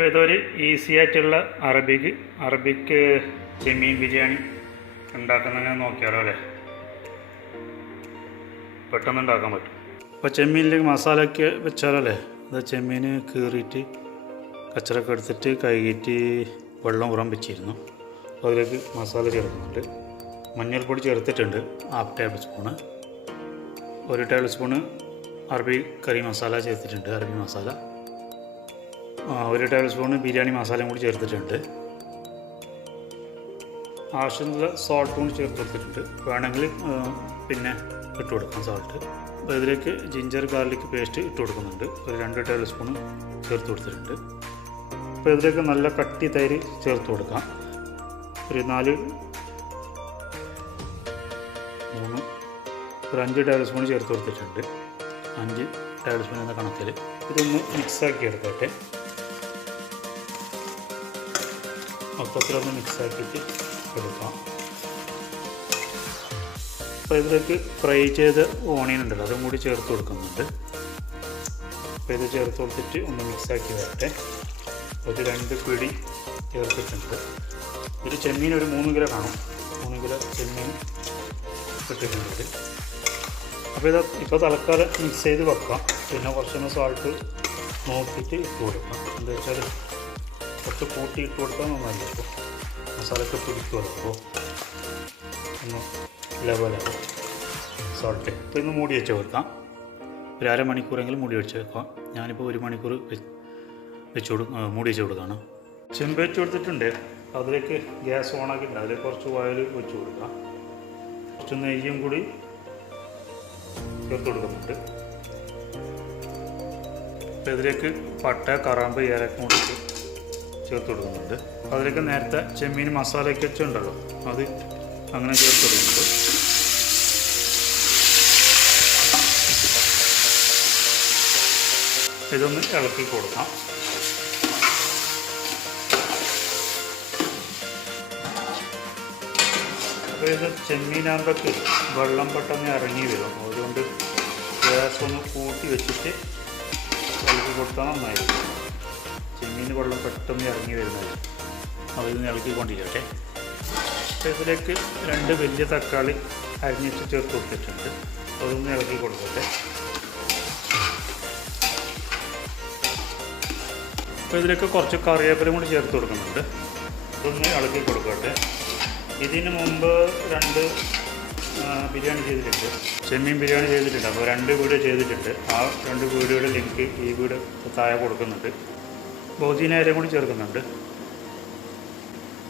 അപ്പോൾ ഇതൊരു ഈസി ആയിട്ടുള്ള അറബിക്ക് അറബിക്ക് ചെമ്മീൻ ബിരിയാണി ഉണ്ടാക്കുന്നതിനെ നോക്കിയാലോ അല്ലേ? പെട്ടെന്ന് ഉണ്ടാക്കാൻ പറ്റും. അപ്പോൾ ചെമ്മീനിലേക്ക് മസാലയൊക്കെ വെച്ചാലോ അല്ലേ? ഇത് ചെമ്മീൻ കീറിയിട്ട് കച്ചറൊക്കെ എടുത്തിട്ട് കഴുകിയിട്ട് വെള്ളം ഉറം വെച്ചിരുന്നു. അതിലേക്ക് മസാല ചേർക്കുന്നുണ്ട്. മഞ്ഞൾപ്പൊടി ചേർത്തിട്ടുണ്ട് ഹാഫ് ടേബിൾ സ്പൂണ് ഒരു ടേബിൾ സ്പൂണ് അറബി കറി മസാല ചേർത്തിട്ടുണ്ട് അറബി മസാല. ഒരു ടേബിൾ സ്പൂണ് ബിരിയാണി മസാലയും കൂടി ചേർത്തിട്ടുണ്ട്. ആവശ്യമുള്ള സോൾട്ട് കൂടി ചേർത്ത് കൊടുത്തിട്ടുണ്ട്. വേണമെങ്കിൽ പിന്നെ ഇട്ട് കൊടുക്കാം സോൾട്ട് അപ്പോൾ ഇതിലേക്ക് ജിഞ്ചർ ഗാർലിക് പേസ്റ്റ് ഇട്ട് കൊടുക്കുന്നുണ്ട്. ഒരു രണ്ട് ടേബിൾ സ്പൂണ് ചേർത്ത് കൊടുത്തിട്ടുണ്ട്. അപ്പോൾ ഇതിലേക്ക് നല്ല കട്ടി തൈര് ചേർത്ത് കൊടുക്കാം. ഒരു നാല് മൂന്ന് ഒരു അഞ്ച് ടേബിൾ സ്പൂൺ ചേർത്ത് കൊടുത്തിട്ടുണ്ട്. അഞ്ച് ടേബിൾ സ്പൂൺ എന്ന കണക്കിൽ ഇതൊന്ന് മിക്സാക്കി എടുക്കട്ടെ മൊത്തത്തിലൊന്ന് മിക്സാക്കിയിട്ട് എടുക്കാം അപ്പോൾ ഇതിലേക്ക് ഫ്രൈ ചെയ്ത ഓണിയൻ ഉണ്ടല്ലോ അതും കൂടി ചേർത്ത് കൊടുക്കുന്നുണ്ട്. അപ്പോൾ ഇത് ചേർത്ത് കൊടുത്തിട്ട് ഒന്ന് മിക്സാക്കി വരട്ടെ. ഒരു രണ്ട് പിടി ചേർത്തിട്ടുണ്ട്. ഒരു ചെമ്മീൻ ഒരു മൂന്ന് കിലോ കാണും മൂന്ന് കിലോ ചെമ്മീൻ ഇട്ടിട്ടുണ്ട്. അപ്പോൾ ഇത് ഇപ്പോൾ തൽക്കാലം മിക്സ് ചെയ്ത് വെക്കാം. പിന്നെ കുറച്ചൊന്ന് സോൾട്ട് നോക്കിയിട്ട് ഇട്ട് കൊടുക്കാം. എന്താ വെച്ചാൽ കുറച്ച് കൂട്ടി ഇട്ട് കൊടുത്താൽ നന്നായിരിക്കും മസാലയൊക്കെ പിടിക്കുമല്ലോ അപ്പോൾ ഒന്ന് ലെവലാകും സോൾട്ട് ഇപ്പോൾ ഇന്ന് മൂടി വെച്ച് വെക്കാം ഒരു അരമണിക്കൂറെങ്കിലും മൂടി വെച്ച് വെക്കാം. ഞാനിപ്പോൾ ഒരു മണിക്കൂർ വെച്ച് കൊടു മൂടി വെച്ച് കൊടുക്കുകയാണ് ചെമ്പ് വെച്ച് കൊടുത്തിട്ടുണ്ട്. അതിലേക്ക് ഗ്യാസ് ഓണാക്കിയിട്ടുണ്ട് അതിലേക്ക് കുറച്ച് ഓയിൽ വെച്ച് കൊടുക്കാം. കുറച്ച് നെയ്യും കൂടി ചേർത്ത് കൊടുക്കുന്നുണ്ട്. അപ്പോൾ ഇതിലേക്ക് പട്ട കറാമ്പ് ഏലക്കും കൂടി ചേർത്ത് കൊടുക്കുന്നുണ്ട്. അതിലേക്ക് നേരത്തെ ചെമ്മീൻ മസാലയൊക്കെ വെച്ചുണ്ടല്ലോ അത് അങ്ങനെ ചേർത്ത് കൊടുക്കുന്നുണ്ട്. ഇതൊന്ന് ഇളക്കി കൊടുക്കാം. അപ്പോൾ ഇത് ചെമ്മീനാകുമ്പോഴേക്ക് വെള്ളം പെട്ടെന്ന് ഇറങ്ങി വരും. അതുകൊണ്ട് ഗ്യാസ് ഒന്ന് കൂട്ടി വെച്ചിട്ട് ഇളക്കി കൊടുത്താൽ നന്നായിരിക്കും. ചെമ്മീൻ വെള്ളം പെട്ടെന്ന് ഇറങ്ങി വരുന്നത്. അതിൽ ഇളക്കിക്കൊണ്ടിരിക്കട്ടെ അപ്പോൾ ഇതിലേക്ക് രണ്ട് വലിയ തക്കാളി അരിഞ്ഞിട്ട് ചേർത്ത് കൊടുത്തിട്ടുണ്ട്. അതൊന്ന് ഇളക്കി കൊടുക്കട്ടെ. അപ്പോൾ ഇതിലേക്ക് കുറച്ച് കറിവേപ്പിലും കൂടി ചേർത്ത് കൊടുക്കുന്നുണ്ട്. ഇതൊന്ന് ഇളക്കി കൊടുക്കട്ടെ. ഇതിന് മുമ്പ് രണ്ട് ബിരിയാണി ചെയ്തിട്ടുണ്ട്. ചെമ്മീൻ ബിരിയാണി ചെയ്തിട്ടുണ്ട്. അപ്പോൾ രണ്ട് വീഡിയോ ചെയ്തിട്ടുണ്ട്. ആ രണ്ട് വീഡിയോയുടെ ലിങ്ക് ഈ വീഡിയോ താഴെ കൊടുക്കുന്നുണ്ട്. ബോജീനയിലും കൂടി ചേർക്കുന്നുണ്ട്.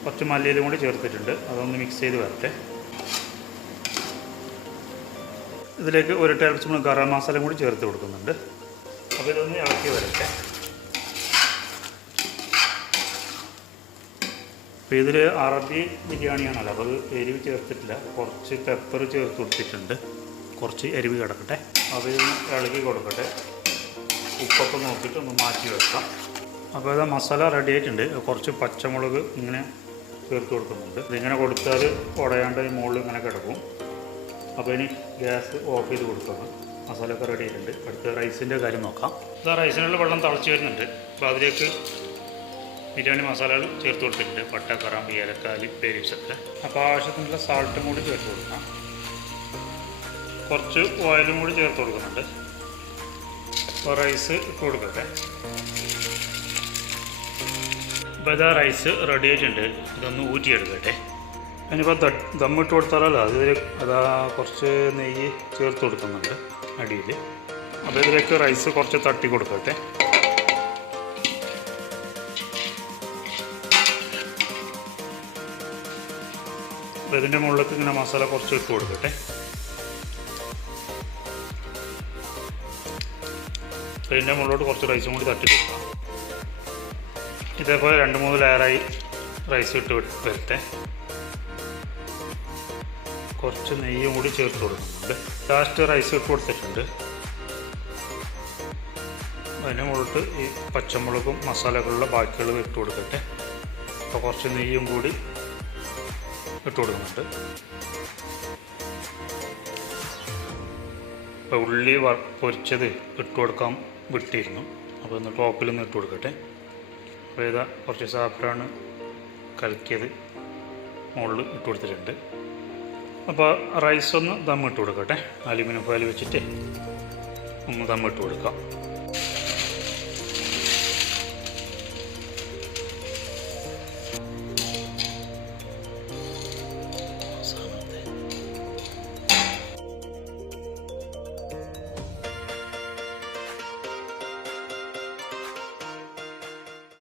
കുറച്ച് മല്ലിയിലും കൂടി ചേർത്തിട്ടുണ്ട്. അതൊന്ന് മിക്സ് ചെയ്ത് വരട്ടെ. ഇതിലേക്ക് ഒരു ടേബിൾ സ്പൂൺ ഗരം മസാലയും കൂടി ചേർത്ത് കൊടുക്കുന്നുണ്ട്. അപ്പോൾ ഇതൊന്ന് ഇളക്കി വരട്ടെ. അപ്പോൾ ഇതിൽ അറബി ബിരിയാണിയാണല്ലോ. അപ്പോൾ അത് എരിവ് ചേർത്തിട്ടില്ല. കുറച്ച് പെപ്പർ ചേർത്ത് കൊടുത്തിട്ടുണ്ട്. കുറച്ച് എരിവ് കിടക്കട്ടെ. അപ്പോൾ ഇളക്കി കൊടുക്കട്ടെ. ഉപ്പൊക്കെ നോക്കിയിട്ട് ഒന്ന് മാറ്റി വെക്കാം. അപ്പോൾ ഇത് മസാല റെഡി ആയിട്ടുണ്ട്. കുറച്ച് പച്ചമുളക് ഇങ്ങനെ ചേർത്ത് കൊടുക്കുന്നുണ്ട്. ഇതിങ്ങനെ കൊടുത്താൽ ഉടയാണ്ട് മുകളിൽ ഇങ്ങനെ കിടക്കും. അപ്പോൾ ഇനി ഗ്യാസ് ഓഫ് ചെയ്ത് കൊടുക്കണം. മസാലയൊക്കെ റെഡി ആയിട്ടുണ്ട്. അടുത്ത റൈസിന്റെ കാര്യം നോക്കാം. ഇതാ റൈസിനുള്ള വെള്ളം തിളച്ച് വരുന്നുണ്ട്. അപ്പോൾ അതിലേക്ക് ബിരിയാണി മസാലകൾ ചേർത്ത് കൊടുത്തിട്ടുണ്ട്. പട്ട കറാമ്പ് ഏലക്കാലി പേരീസൊക്കെ അപ്പോൾ ആവശ്യത്തിനുള്ള സാൾട്ടും കൂടി ചേർത്ത് കൊടുക്കാം. കുറച്ച് ഓയിലും കൂടി ചേർത്ത് കൊടുക്കുന്നുണ്ട്. അപ്പോൾ റൈസ് ഇട്ട് കൊടുക്കട്ടെ. ഇതാ റൈസ് റെഡി ആയിട്ടുണ്ട്. ഇതൊന്ന് ഊറ്റിയെടുക്കട്ടെ. അതിനിപ്പോൾ ദമ്മിട്ട് കൊടുത്താലല്ലോ അതിൽ അതാ കുറച്ച് നെയ്യ് ചേർത്ത് കൊടുക്കുന്നുണ്ട് അടിയിൽ അപ്പോൾ ഇതിലേക്ക് റൈസ് കുറച്ച് തട്ടി കൊടുക്കട്ടെ. അപ്പോൾ ഇതിന്റെ മുകളിലേക്ക് ഇങ്ങനെ മസാല കുറച്ച് ഇട്ട് കൊടുക്കട്ടെ. ഇതിന്റെ മുകളിലോട്ട് കുറച്ച് റൈസും കൂടി തട്ടി കൊടുക്കാം. ഇതേപോലെ രണ്ട് മൂന്ന് ലെയറായി റൈസ് ഇട്ട് വരുത്തേ കുറച്ച് നെയ്യും കൂടി ചേർത്ത് കൊടുക്കുന്നുണ്ട്. ലാസ്റ്റ് റൈസ് ഇട്ട് കൊടുത്തിട്ടുണ്ട്. അതിന് മുകളിട്ട് ഈ പച്ചമുളകും മസാലകളുള്ള ബാക്കികളും ഇട്ട് കൊടുക്കട്ടെ. അപ്പോൾ കുറച്ച് നെയ്യും കൂടി ഇട്ട് കൊടുക്കുന്നുണ്ട്. ഇപ്പോൾ ഉള്ളി പൊരിച്ചത് ഇട്ട് കൊടുക്കാൻ വിട്ടിരുന്നു. അപ്പോൾ ഒന്ന് ടോപ്പിൽ നിന്ന് ഇട്ട് കൊടുക്കട്ടെ. അപ്പോൾ കുറച്ച് സാഫ്റ്റാണ് കലക്കിയത് മുകളിൽ ഇട്ട് കൊടുത്തിട്ടുണ്ട്. അപ്പോൾ റൈസ് ഒന്ന് ദമ്മിട്ട് കൊടുക്കട്ടെ. അലുമിനിയം ഫോയിൽ വെച്ചിട്ട് ഒന്ന് ദമ്മിട്ട് കൊടുക്കാം.